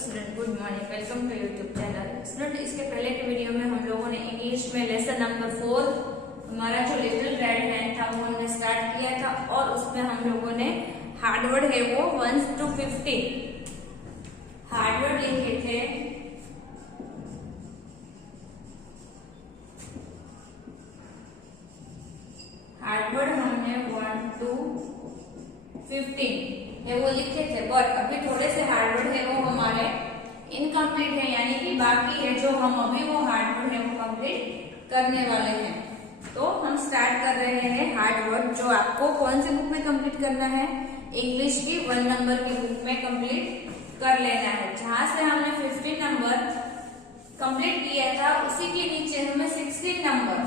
Student, good morning, welcome to YouTube channel. Student, इसके पहले के वीडियो में हम लोगों ने इंग्लिश में लेसन नंबर 4 हमारा जो लिटिल रेड हैंड था वो हमने स्टार्ट किया था और उसमें हम लोगों ने हार्डवर्ड है वो 1 to 50 हार्डवर्ड लिखे थे। हार्डवर्ड हमने 1 to 15 है वो लिखे थे, बट अभी थोड़े से हार्डवर्ड है वो हमारे इनकम्प्लीट है, यानी कि बाकी है जो हम अभी वो हार्डवर्ड है वो कंप्लीट करने वाले हैं। तो हम स्टार्ट कर रहे हैं हार्डवर्ड, जो आपको कौन सी बुक में कंप्लीट करना है, इंग्लिश की 1 नंबर की बुक में कंप्लीट कर लेना है। जहां से हमने 15 नंबर कंप्लीट किया था उसी के नीचे हमें 16 नंबर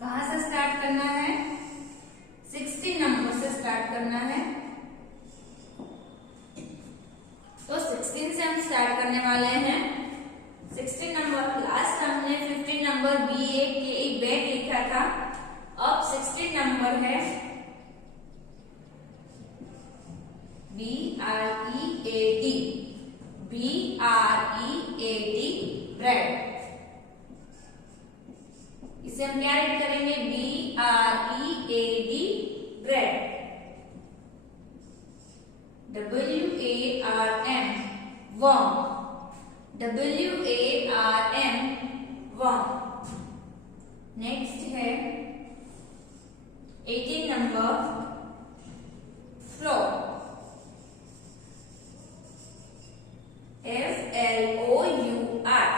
कहां से स्टार्ट करना है, 16 नंबर से स्टार्ट करना है। तो 16 से हम स्टार्ट करने वाले हैं। 16 नंबर लास्ट हमने 15 नंबर BAKE लिखा था, अब 16 नंबर है BREAD ब्रेड। इसे हम क्या रीड करेंगे, BREAD bread. WARM worm, WARM worm. Next है 18 number floor, FLOUR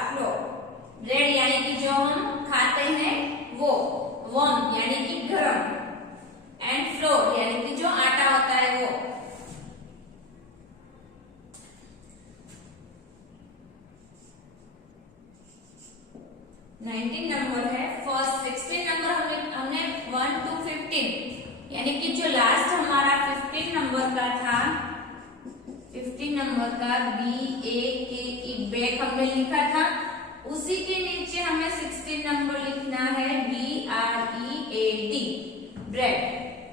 floor. Bread यानी कि जो हम खाते हैं वो, वर्म यानी कि गरम, एंड फ्लोर यानी कि जो आटा होता है वो। नंबर है फर्स्ट। 16 नंबर हमने 1 to 15 यानी कि जो लास्ट हमारा 15 नंबर का था, 15 नंबर का BAKE बैक हमने लिखा था, उसी के नीचे हमें 16 नंबर लिखना है BREAD ब्रेड।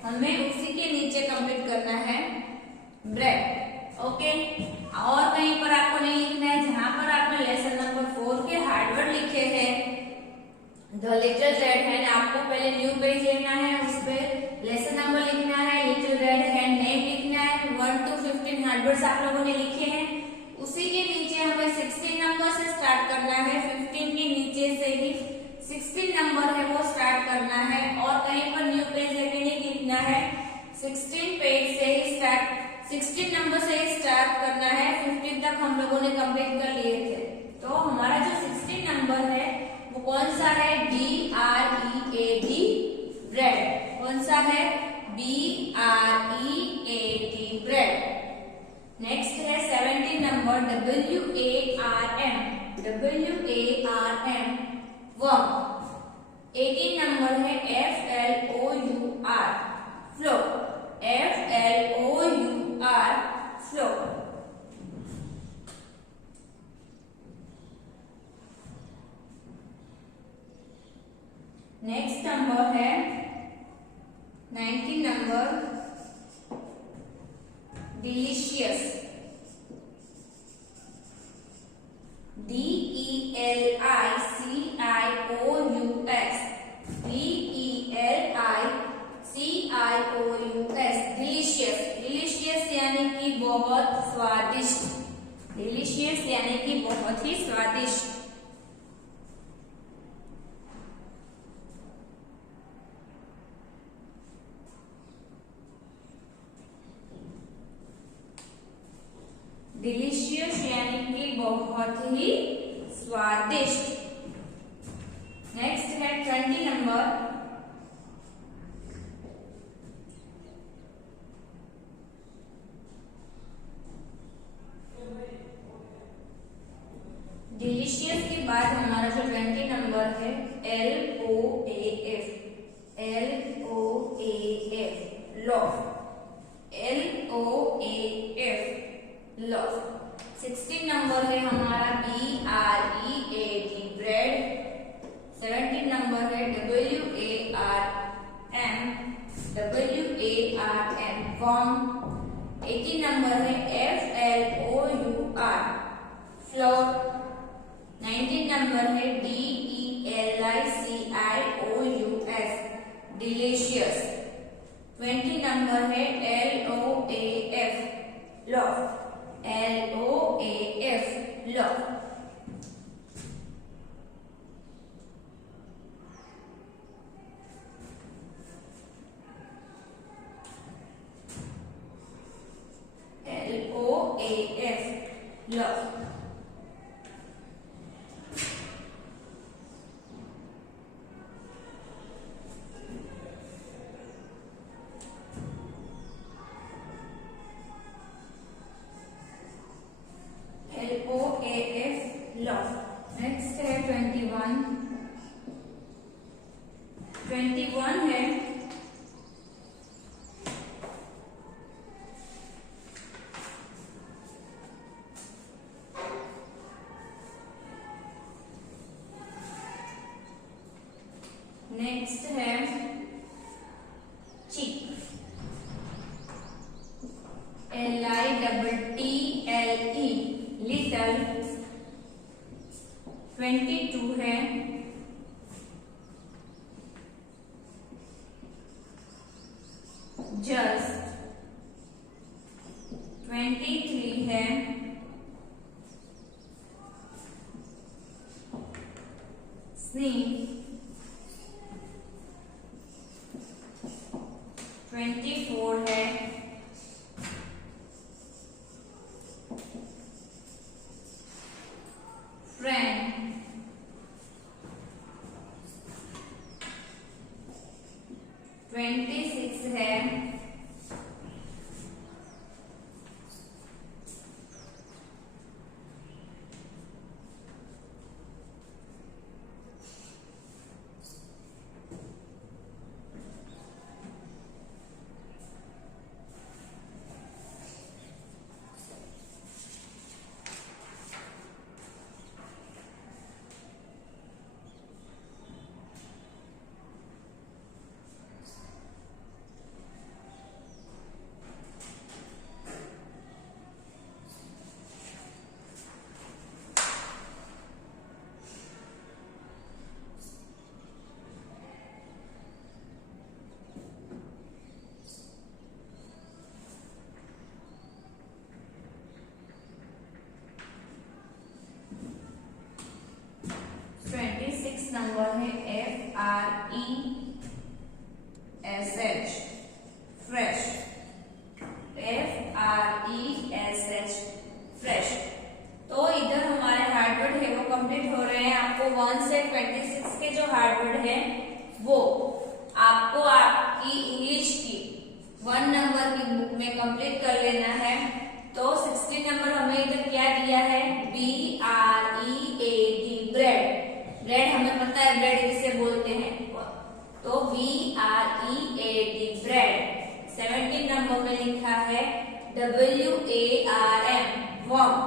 हमें उसी के नीचे कंप्लीट करना है ब्रेड, ओके। और कहीं पर आपको नहीं लिखना है, जहां पर आपने लेसन नंबर 4 के हार्डवर्ड लिखे हैं द लिटिल रेड हैंड, आपको पहले न्यू पेज लेना है, उस पर लेसन नंबर लिखना है, लिटिल रेड हैंड नेम लिखना है, 1 to 15 हार्डवर्ड्स आप लोगों ने लिखे हैं। उसी के नीचे हमें 16 नंबर से स्टार्ट करना है, 15 के नीचे से ही 16 नंबर है वो स्टार्ट करना है, और कहीं पर न्यू पेज लेके नहीं लिखना है, 16 पेज से ही स्टार्ट, 16 नंबर से ही स्टार्ट करना है। 15 तक हम लोगों ने कंप्लीट कर लिए थे। तो हमारा जो 16 नंबर है वो कौन सा है, BREAD ब्रेड। कौन सा है, BREAD ब्रेड। नेक्स्ट है 17 नंबर WARM वर्म। 18 नंबर है FLOUR floor, FLOUR floor. Next number है 19 number delicious, DELICIOUS, DELICIOUS delicious. Delicious यानी कि बहुत स्वादिष्ट, डिलीशियस यानी कि बहुत ही स्वादिष्ट। डिलीशियस यानी कि बहुत ही स्वादिष्ट। नेक्स्ट है 20 नंबर डिलीशियस के बाद हमारा जो 20 नंबर है LOAF loaf, LOAF loaf. 16 number है हमारा BREAD ब्रेड। 17 नंबर है WARM वर्म। 18 नंबर है फ्लोर। 19 नंबर है DELICIOUS, डिलीशियस। 20 नंबर है LOAF, loaf, LOAF, loaf. LOAF, loaf. LOAF, loaf. Next है 21 है चीक, LITTLE, लिटल। 22 है जस्ट। 23 है स्नीक। 24 है फ्रेंड। 26 है नंबर है FRESH, फ्रेश। FRESH, fresh. तो इधर हमारे हार्डवर्ड है वो कंप्लीट हो रहे हैं। आपको 1 से 26 के जो हार्डवर्ड है वो आपको आपकी इंग्लिश की 1 नंबर की बुक में कंप्लीट कर लेना है। तो 16 नंबर हमें इधर क्या दिया है, BREAD, ब्रेड। ब्रेड हमें पता है ब्रेड किसे बोलते हैं, तो BREAD, ब्रेड। 17 नंबर में लिखा है WARM, वर्म।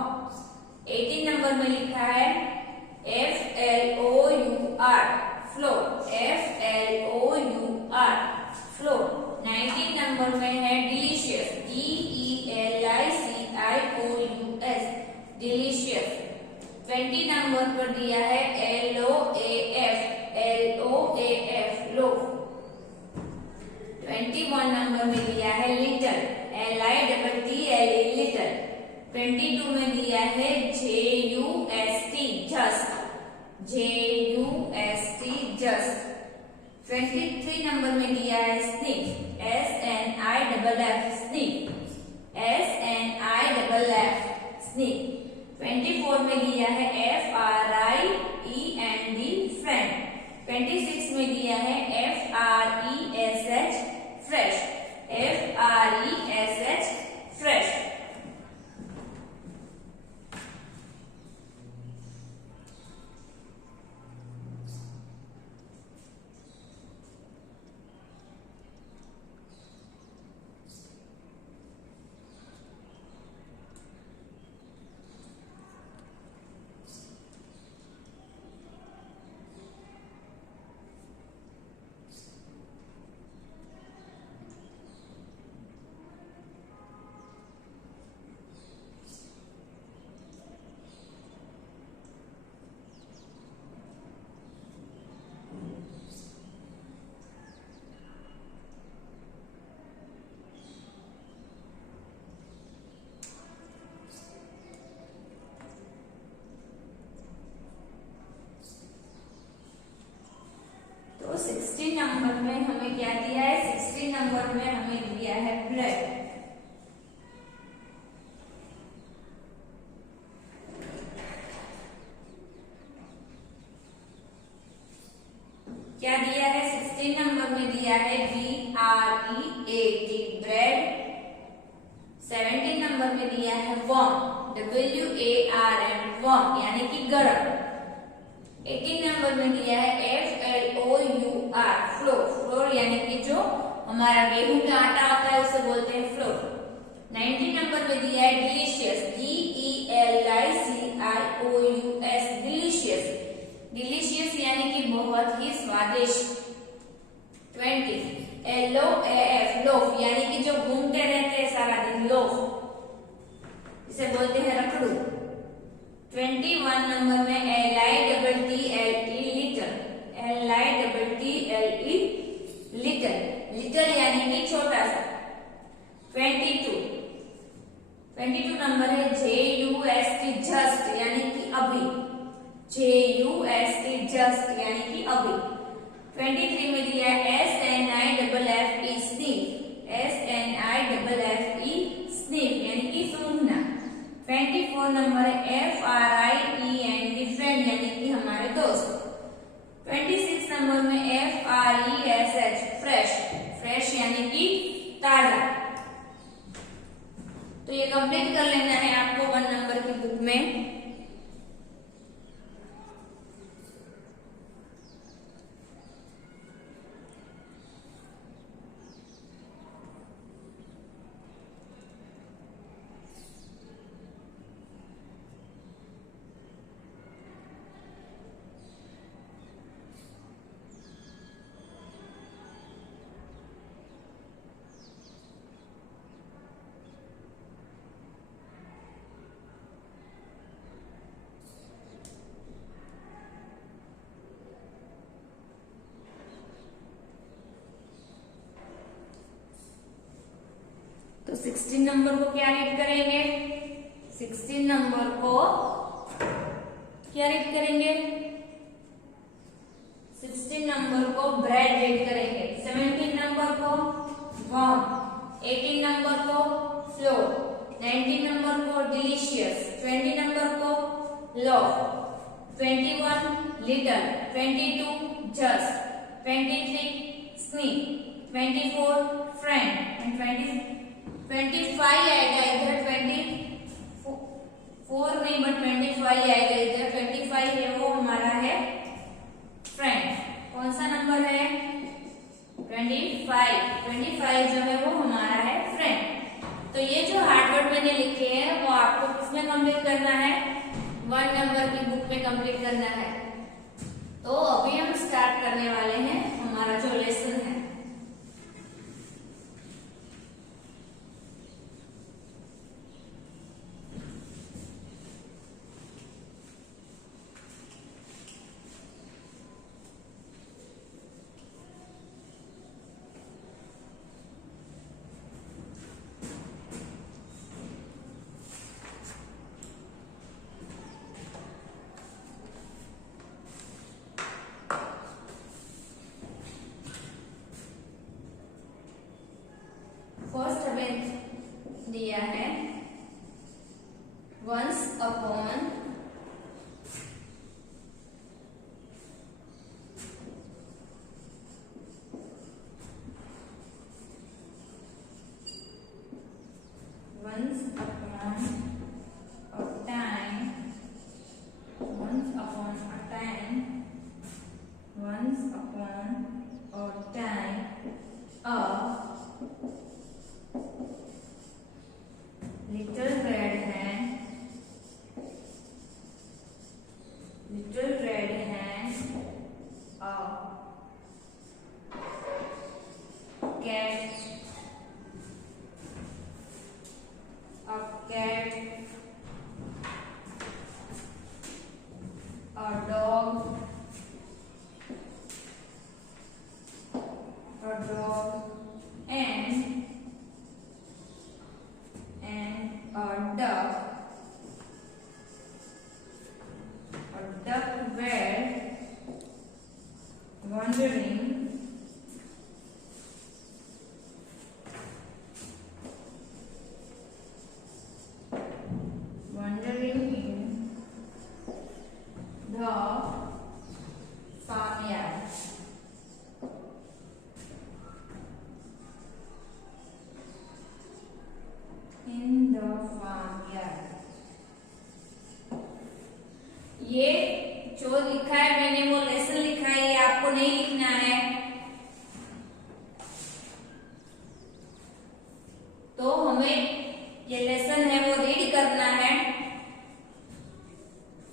18 नंबर में लिखा है FLOUR, floor, FLOUR, floor. 19 number में है डिलीशियस, DELICIOUS, डिलीशियस। 20 नंबर पर दिया है LOAF, लोफ। 21 नंबर में दिया है लिटल, LITTLE, लिटल। 22 में दिया है JUST, just, JUST, just. 23 number में दिया है sneak, SNIFF, sneak, SNIFF, sneak. 24 में दिया है FRIEND, फ्रेंड। 26 में दिया है FRESH, fresh, FRESH, fresh. 16 number में हमें क्या दिया है? 16 नंबर में हमें दिया है ब्रेड। क्या दिया है? 16 नंबर में दिया है BREAD ब्रेड। 17 नंबर में दिया है warm WARM warm यानी कि गर्म। 18 नंबर में दिया है FLOUR फ्लोर फ्लोर यानी कि जो हमारा गेहूं का आटा होता है उसे बोलते हैं फ्लोर। 19 नंबर में दिया है डिलीशियस DELICIOUS डिलीशियस डिलीशियस यानी कि बहुत ही स्वादिष्ट। 20 LOAF लोफ यानी कि जो घूमते रहते हैं सारा दिन लोफ इसे बोलते हैं रखड़ू। 21 नंबर में LITTLE लिटल लिटल यानी कि छोटा सा। 22 नंबर है JUST जस्ट यानी कि अभी JUST जस्ट यानी कि अभी। 23 में दिया है SNIFFE स्नीफ यानी कि सूंघना। 24 नंबर है FRIEND फ्रेंड यानी कि हमारे दोस्त। 26 नंबर में FRESH फ्रेश यानी कि ताजा। तो ये कंप्लीट कर लेना है आपको 1 नंबर की बुक में। तो 16 नंबर को क्या रीड करेंगे? 16 नंबर को क्या रीड करेंगे? 16 नंबर को ब्रेड रीड करेंगे। 17 नंबर को warm, 18 नंबर को फ्लोर, 19 नंबर को डिलीशियस, 20 नंबर को loaf, 21 little, 22 just, 23 sneak, 24 friend and 25 आएगा इधर। 24 नहीं बट 25 आएगा इधर। 25 है वो हमारा है फ्रेंड। कौन सा नंबर है? 25 जो है वो हमारा है फ्रेंड। तो ये जो हार्डवर्ड मैंने लिखे हैं वो आपको किसमें कंप्लीट करना है? 1 नंबर की बुक में कंप्लीट करना है। तो अभी हम स्टार्ट करने वाले हैं हमारा जो लेसन है। फर्स्ट हमें दिया है once upon were wandering जो लिखा है मैंने वो लेसन लिखा है, ये आपको नहीं लिखना है। तो हमें ये लेसन है वो रीड करना है।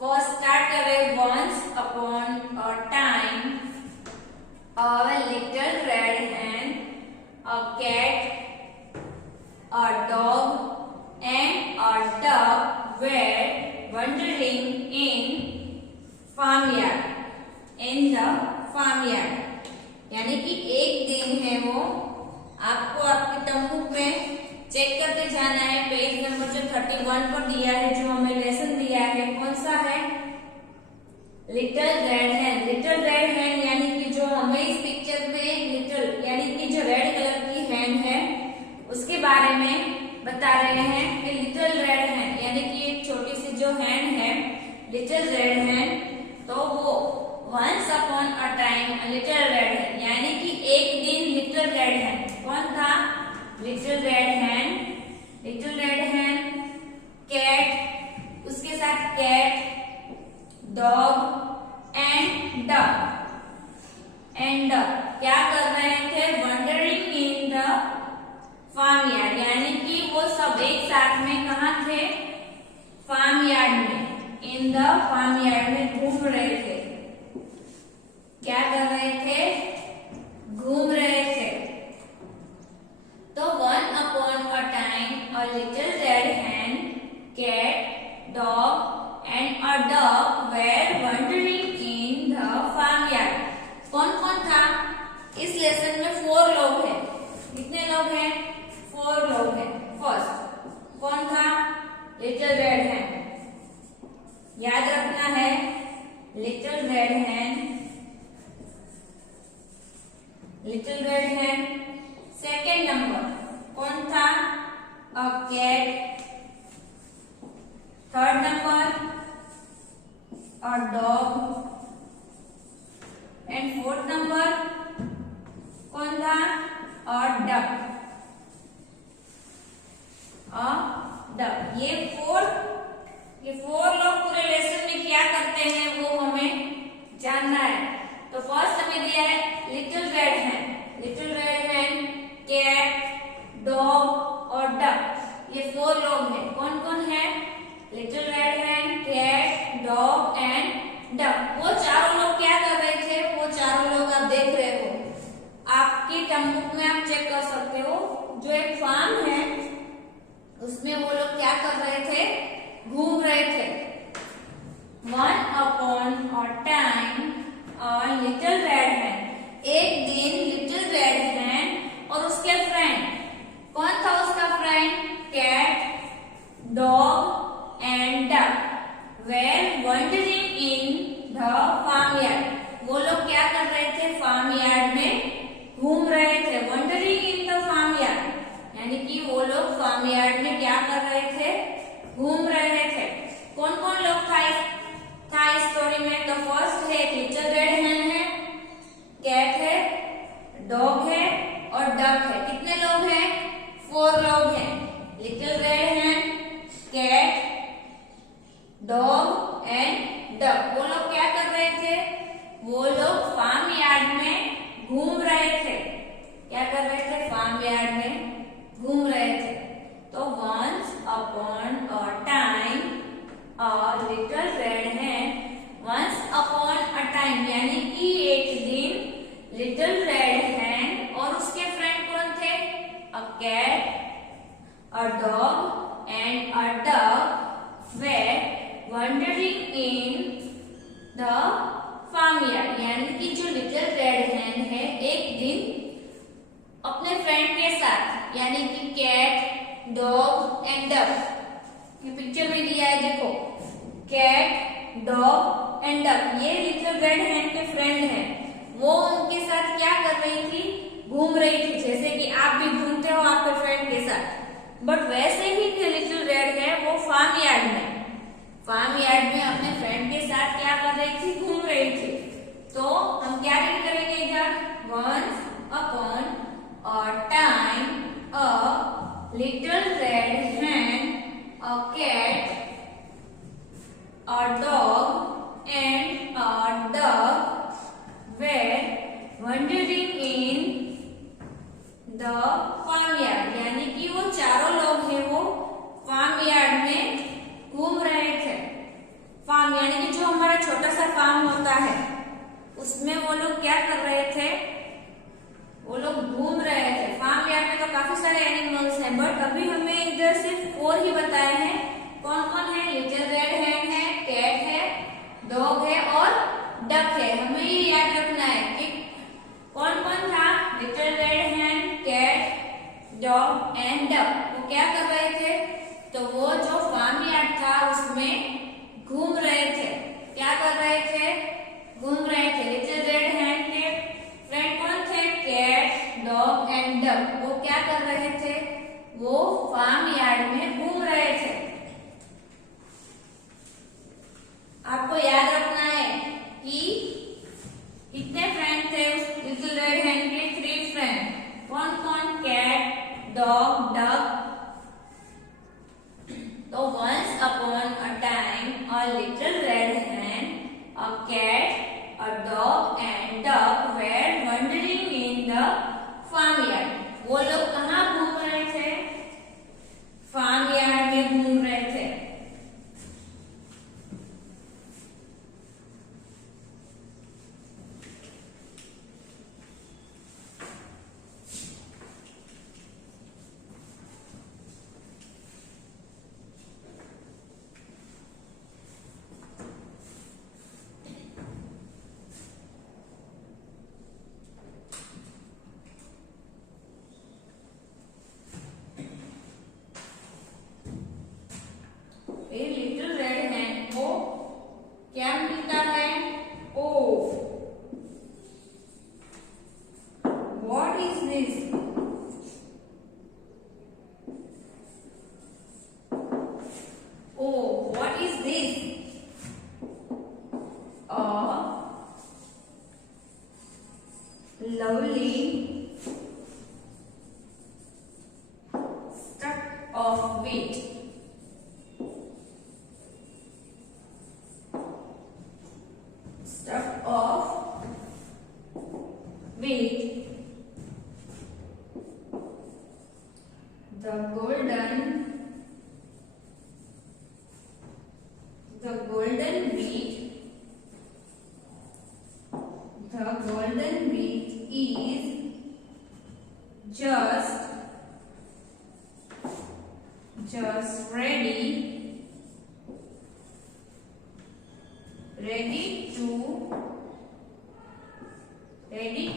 फर्स्ट स्टार्ट करें। Once upon a time a little red hen, a cat, a dog and a duck were wandering in farmyard. In the farmyard. यानी कि एक दिन है वो, आपको आपके टर्मबुक में चेक करते जाना है। पेज नंबर जो 31 पर दिया है, जो हमें लेसन दिया है, कौन सा है? Little red hen. Little red hen यानी कि जो हमें इस पिक्चर में लिटिल यानी कि जो रेड कलर की हैन है उसके बारे में बता रहे हैं कि लिटिल रेड हैन यानी कि एक छोटी सी जो हैन है लिटिल रेड हैन, तो वो once upon a time little red hen यानी कि एक दिन लिटिल रेड हैन। कौन था? Little red hen. Little red hen, cat, उसके साथ cat, dog and duck and क्या कर रहे थे? Wandering in the farmyard यानी कि वो सब एक साथ में कहा थे? फार्म यार्ड में। इन द फार्म यार्ड में घूम रहे थे। क्या कर रहे थे? घूम रहे थे। तो one upon a time a little red hen, cat, dog and a dog were wandering in the farmyard. कौन कौन था? इस लेसन में 4 लोग हैं। कितने लोग हैं? 4 लोग हैं। फर्स्ट कौन था? Little red hen. याद रखना है, little red hen, little red hen. Second number कौन था? A cat. Third number a dog and fourth number कौन था? a duck। a duck। ये 4 लोग पूरे लेसन में क्या करते हैं वो हमें जानना है। तो फर्स्ट हमें दिया है little red hen. Little red hen, cat, dog और डक, ये 4 लोग हैं। कौन कौन है? Little red hen, cat, dog and duck. वो चारों लोग क्या कर रहे थे? वो चारों लोग आप देख रहे हो, आपकी टर्मबुक में आप चेक कर सकते हो। जो एक फार्म है उसमें वो लोग क्या कर रहे थे? घूम रहे थे। Once upon a time a little red hen. एक दिन लिटिल रेड हैन और उसके फ्रेंड, कौन था उसका friend? Cat, dog and duck were wandering in the farmyard। वो लोग क्या कर रहे थे? फार्म यार्ड में घूम रहे थे। wandering in the farmyard यानी कि वो लोग फार्म यार्ड में क्या कर रहे थे? घूम रहे थे। कौन कौन लोग था इस स्टोरी में? तो फर्स्ट है लिटिल रेड हैन है, कैट है, डॉग है और डक है। कितने लोग हैं? 4 लोग हैं। Little red hen, cat, dog and duck. वो लोग क्या कर रहे थे? वो लोग फार्म यार्ड में घूम रहे थे। क्या कर रहे थे? फार्म यार्ड में घूम रहे थे। तो once upon a time a little red hen. Once upon a time यानी कि एक दिन लिटिल रेड हैन और उसके फ्रेंड कौन थे? A cat, a dog and a duck were wandering in the farmyard यानी कि जो लिटिल रेड हैन है एक दिन अपने फ्रेंड के साथ यानी कि कैट, डॉग एंड डक, ये पिक्चर में दिया है देखो, कैट, डॉग एंड डक, ये लिटिल रेड हैन के फ्रेंड हैं। वो उनके साथ क्या कर रही थी? घूम रही थी। जैसे कि आप भी घूमते हो आपके फ्रेंड के साथ, बट वैसे ही लिटिल रेड है वो फार्म यार्ड में अपने फ्रेंड के साथ क्या कर रही थी? घूम रही थी। तो हम क्या रीड करेंगे इधर? Once upon a time a little red hen, a cat, a dog and a the farmyard, यानी कि वो चारों लोग हैं वो फार्म यार्ड में घूम रहे थे। फार्म यानी कि जो हमारा छोटा सा फार्म होता है उसमें वो लोग क्या कर रहे थे, वो लोग घूम रहे थे। फार्म यार्ड में तो काफी सारे एनिमल्स हैं, बट अभी हमें इधर सिर्फ 4 ही बताए हैं। कौन कौन है? लिटिल रेड हैंड है, कैट है, डॉग है और डक है। हमें ये याद रखना है कि कौन कौन था? Little red hand, cat, dog and duck. वो क्या कर रहे थे? तो वो जो फार्म यार्ड था उसमें घूम रहे थे। क्या कर रहे थे? घूम रहे थे। लिटिल रेड हैंड के फ्रेंड कौन थे? Cat, dog and duck. वो क्या कर रहे थे? वो फार्म यार्ड में घूम रहे थे। आपको याद रखना है कि कितने फ्रेंड थे उस लिटिल रेड हैंड के? 3 फ्रेंड। कौन कौन? Cat, dog, duck. तो once upon a time, a little red hen, a cat, a dog and duck were wandering in the farmyard. वो लोग कहाँ घूम रहे थे? फार्म यार्ड में घूम रहे थे। लिटिल रेड हैंड को क्या मिलता है? Oof. What is this? Oh, what is this? A lovely stalk of wheat. Stalk of wheat. The golden wheat. The golden wheat is just ready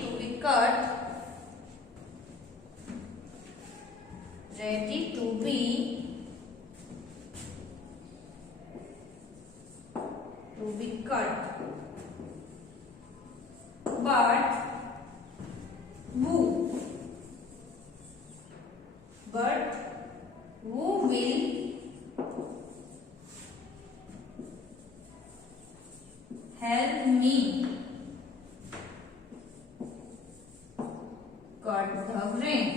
to be cut, ready to be cut. But who will help me cut the grain?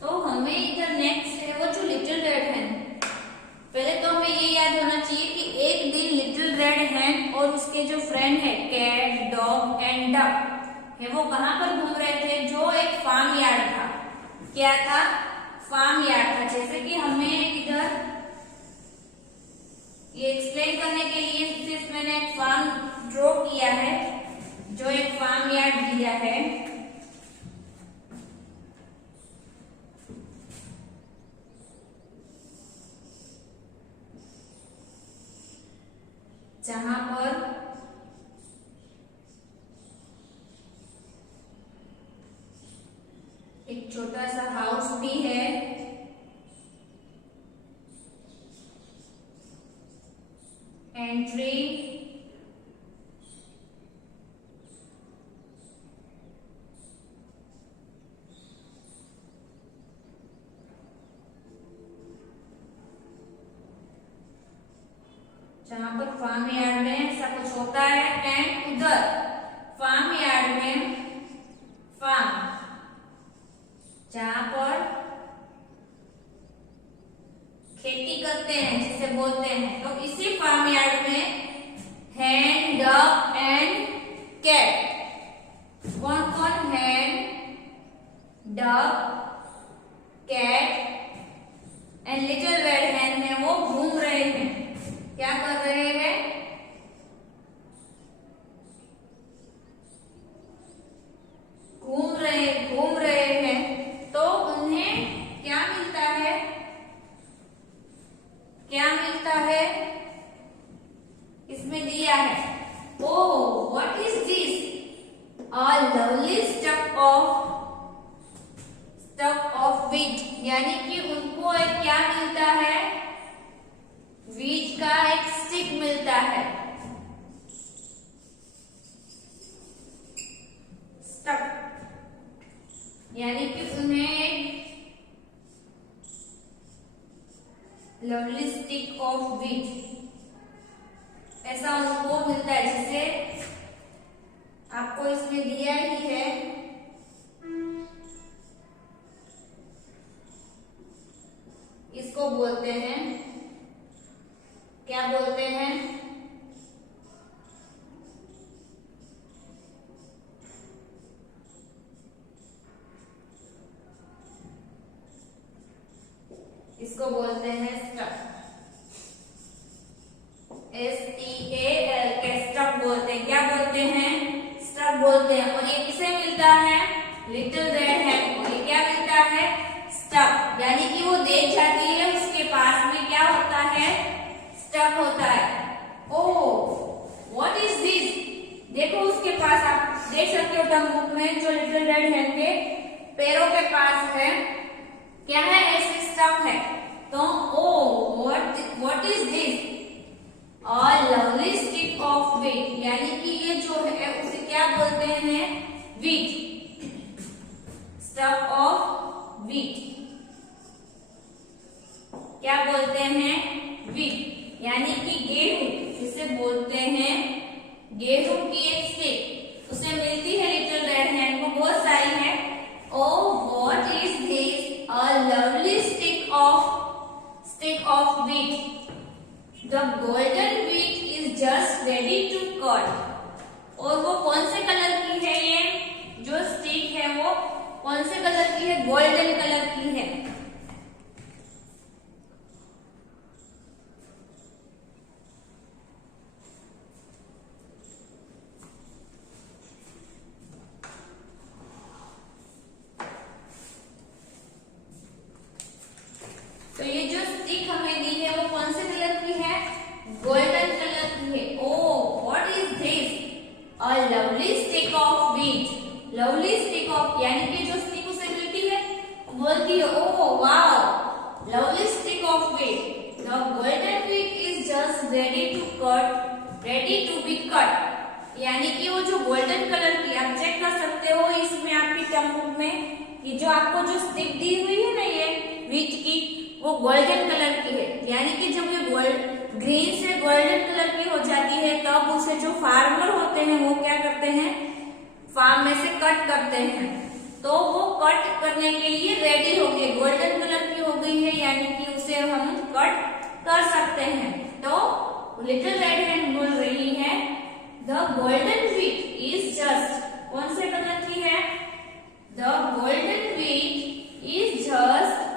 तो हमें इधर next है वो जो little red हैन। पहले तो हमें ये याद होना चाहिए कि एक दिन लिटिल रेड हैन और उसके जो फ्रेंड है कैट, डॉग एंड डक है वो कहाँ पर घूम रहे थे? जो एक फार्म यार्ड था। क्या था? फार्म यार्ड था। जैसे कि हमें इधर ये एक्सप्लेन करने के लिए सिर्फ मैंने एक फार्म ड्रॉ किया है, जो एक फार्म यार्ड दिया है। जहां पर एक छोटा सा हाउस भी है, एंट्री, जहां पर फार्म यार्ड में ऐसा कुछ होता है, एंड उधर फार्म यार्ड में फार्म, जहां पर खेती करते हैं जिसे बोलते हैं। तो इसी फार्म यार्ड में hen, duck एंड कैट, कौन कौन hen, duck, cat and little red hen है वो घूम रहे हैं। क्या कर रहे हैं? घूम रहे हैं। तो उन्हें क्या मिलता है? क्या मिलता है? इसमें दिया है, oh what is this? A lovely stalk of wheat, यानी कि उनको एक क्या मिलता है? व्हीट का एक स्टिक मिलता है। स्टक यानी कि उन्हें एक लवली स्टिक ऑफ व्हीट ऐसा उनको मिलता है, जिसे आपको इसमें दिया ही है। इसको बोलते हैं, क्या बोलते हैं? इसको बोलते हैं स्टक, STAL के स्टक बोलते हैं। क्या बोलते हैं? स्टक बोलते हैं। और ये किसे मिलता है? लिटिल रेड hen को ये क्या मिलता है? स्टक, यानी कि वो देख जाती है उसके पास में क्या होता है? स्टक होता है। Oh what is this? देखो उसके पास आप देख सकते हो टर्म बुक में जो लिटिल रेड hen के पैरों के पास है क्या है? ऐसे स्टक है। तो oh what is this? A lovely stick of wheat, यानी कि ये जो है उसे क्या बोलते हैं? Wheat, stalk of wheat. क्या बोलते हैं? व्हीट, यानी कि गेहूं, जिसे बोलते हैं गेहूं की एक स्टिक, उसे मिलती है लिटिल रेड hen को, बहुत सारी है। Oh what is this? A lovely stick of wheat, the golden wheat is just ready to cut. और वो कौन से कलर की है? ये जो स्टिक है वो कौन से कलर की है? गोल्डन कलर की है। तो ये जो स्टिक हमें दी है वो कौन से कलर की है? गोल्डन कलर की है। Oh what is this? A lovely stick of wheat, lovely stick of, यानी कि जो स्टिक उसे मिलती है बोलती है oh wow lovely stick of wheat, the golden wheat is just ready to cut, ready to be cut. यानी कि वो जो गोल्डन कलर की, आप चेक कर सकते हो इसमें आपकी टर्म बुक में, ये जो आपको जो स्टिक दी हुई है ना ये व्हीट की, वो गोल्डन कलर की है। यानी कि जब ये ग्रीन से गोल्डन कलर की हो जाती है तब उसे जो फार्मर होते हैं वो क्या करते हैं? फार्म में से कट करते हैं। तो वो कट करने के लिए रेडी हो गई, गोल्डन कलर की हो गई है, यानी कि उसे हम कट कर सकते हैं। तो लिटिल रेड hen बोल रही है the golden wheat is just, कौन से कलर की है? The golden wheat is just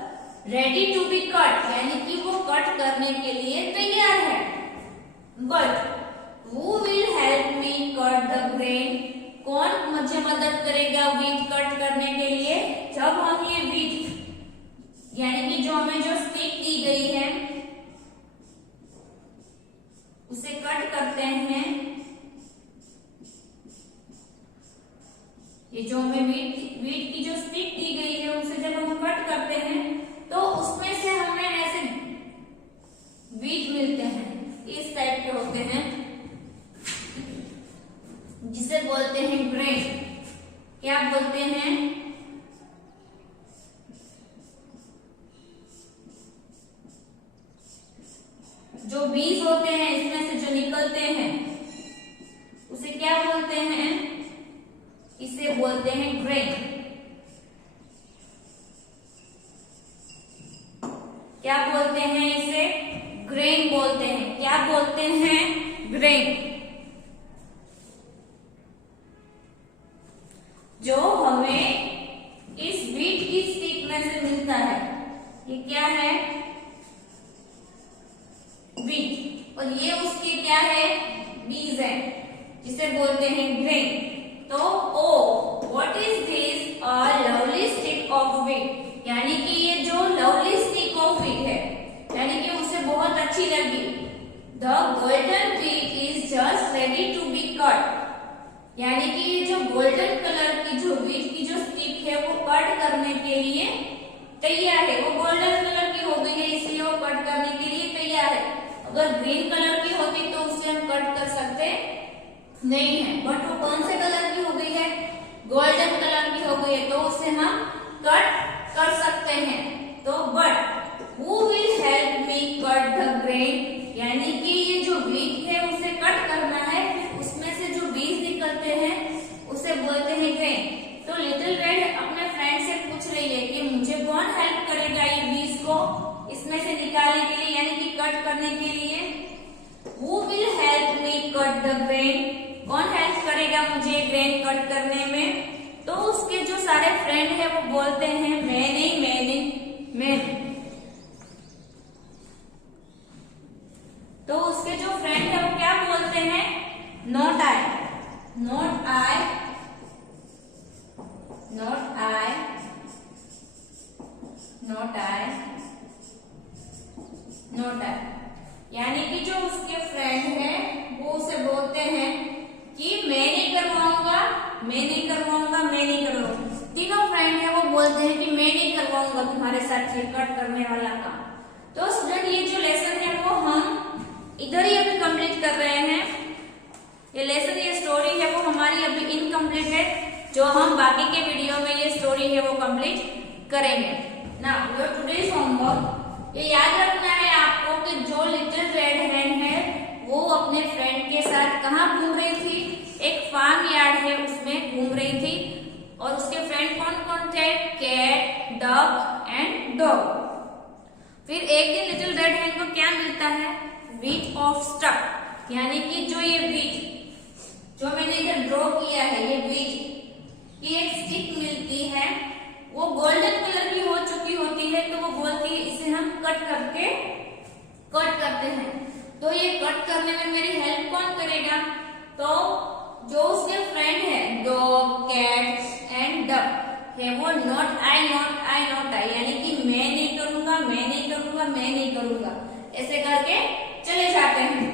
ready to be cut, यानी कि वो कट करने के लिए तैयार है। But who will help me cut the grain? कौन मुझे मदद करेगा व्हीट कट करने के लिए? जब हम ये व्हीट यानी कि जो हमें जो स्टिक दी गई है उसे कट करते हैं, ये जो हमें व्हीट की जो स्टिक दी गई है उसे जब हम कट करते हैं तो उसमें से हमें ऐसे बीज मिलते हैं, इस टाइप के होते हैं, जिसे बोलते हैं ग्रेन। क्या बोलते हैं? जो बीज होते हैं इसमें से जो निकलते हैं उसे क्या बोलते हैं? इसे बोलते हैं ग्रेन। क्या बोलते हैं? बोलते हैं। क्या बोलते हैं? ग्रेन। जो हमें इस व्हीट की स्टिक में से मिलता है, ये क्या है? व्हीट। और ये उसके क्या है? बीज है, जिसे बोलते हैं ग्रेन। तो oh what is this? A lovely stick of wheat, यानी कि ये जो लवली स्टिक ऑफ व्हीट है, यानी कि उसे बहुत अच्छी लगी। The golden wheat is just ready to be cut, यानी कि ये जो गोल्डन कलर की जो व्हीट की जो स्टिक है वो कट करने के लिए तैयार है। वो गोल्डन कलर की हो गई है, इसलिए वो कट करने के लिए तैयार है। अगर ग्रीन कलर की होती तो उसे हम कट कर सकते नहीं है, बट वो कौन से कलर की हो गई है? गोल्डन कलर की हो गई है, तो उसे हम कट कर सकते हैं। तो but who will help me cut the grain, यानी कि ये जो व्हीट है उसे कट करना है, फिर उसमें से जो बीज निकलते हैं उसे बोलते हैं ग्रेन। तो लिटिल रेड अपने फ्रेंड से पूछ रही है कि मुझे कौन हेल्प करेगा ये बीज को इसमें से निकालने के लिए, यानी कि कट करने के लिए। Who will help me cut the grain? कौन हेल्प करेगा मुझे ग्रेन कट करने में? तो उसके जो सारे फ्रेंड है वो बोलते हैं मैं नहीं, मैं नहीं, मैं नहीं। तो उसके जो फ्रेंड है वो क्या बोलते हैं? Not I, not I, not I, not I, not I. यानी कि जो उसके फ्रेंड है वो उसे बोलते हैं कि मैं नहीं करवाऊंगा, मैं नहीं करवाऊंगा, मैं नहीं करवाऊंगा। तीनों फ्रेंड है वो बोलते हैं कि मैं नहीं करवाऊंगा तुम्हारे साथ ये कट करने वाला काम। तो स्टूडेंट ये जो लेसन है वो हम इधर ही अभी कंप्लीट कर रहे हैं। ये लेसन, ये स्टोरी है वो हमारी अभी इनकम्प्लीट है, जो हम बाकी के वीडियो में ये स्टोरी है वो कंप्लीट करेंगे। नाउ योर टुडेज होमवर्क, ये याद रखना है आपको कि जो लिटिल रेड हेन है वो अपने फ्रेंड के साथ कहाँ घूम रही थी? एक फार्म यार्ड है उसमें घूम रही थी। और उसके फ्रेंड कौन कौन थे? Cat, duck and dog. फिर एक दिन लिटिल रेड हेन को क्या मिलता है? व्हीट ऑफ स्टक, यानी कि जो ये व्हीट जो मैंने इधर ड्रॉ किया है, ये व्हीट की एक स्टिक मिलती है। वो गोल्डन कलर की हो चुकी होती है, तो वो बोलती है इसे हम कट करते हैं। तो ये कट करने में मेरी हेल्प कौन करेगा? तो जो उसके फ्रेंड है डॉग, कैट एंड डक है वो not I, not I, not I, यानी कि मैं नहीं करूंगा, मैं नहीं करूंगा, मैं नहीं करूंगा, ऐसे करके चले जाते हैं।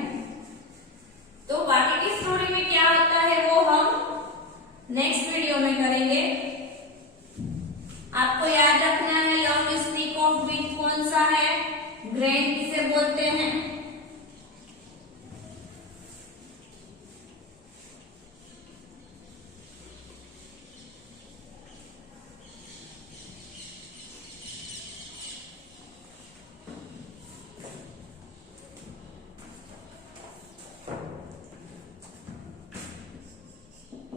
तो बाकी की स्टोरी में क्या होता है वो हम नेक्स्ट वीडियो में करेंगे। आपको याद रखना है लॉन्ग स्टिक ऑफ व्हीट कौन सा है? ग्रेन किसे बोलते हैं?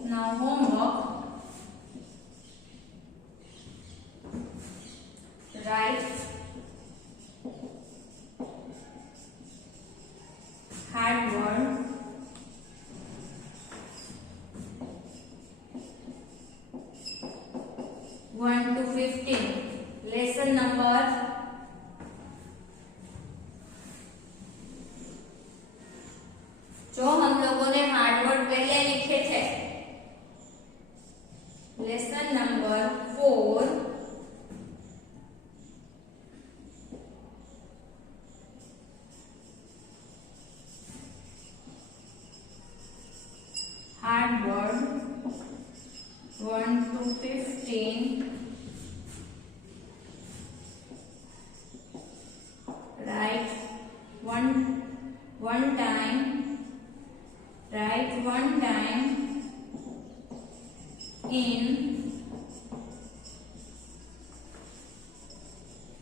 Now homework. Write hard word, one to 15. Lesson number जो हम लोगों ने हार्ड वर्ड पहले लिखे थे, lesson number 4 hard word 1 to 15. Write one time. Write one time in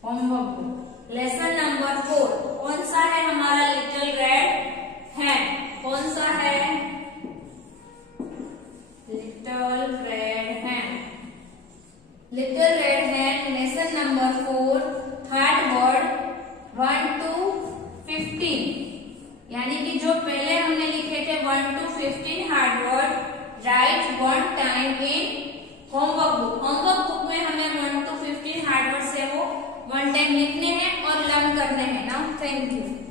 homework book. Lesson number 4 कौन सा है? हमारा लिटिल रेड हेन। कौन सा है? लिटिल रेड हेन। लिटिल रेड हेन lesson number 4 third word 1 to 15। यानी कि जो पहले हमने लिखे थे 1 to 15 hard word right 1 time in homework book. Homework book में हमें 1 to 15 हार्ड वर्ड से वो 1 टाइम लिखने हैं और लर्न करने हैं। Now thank you.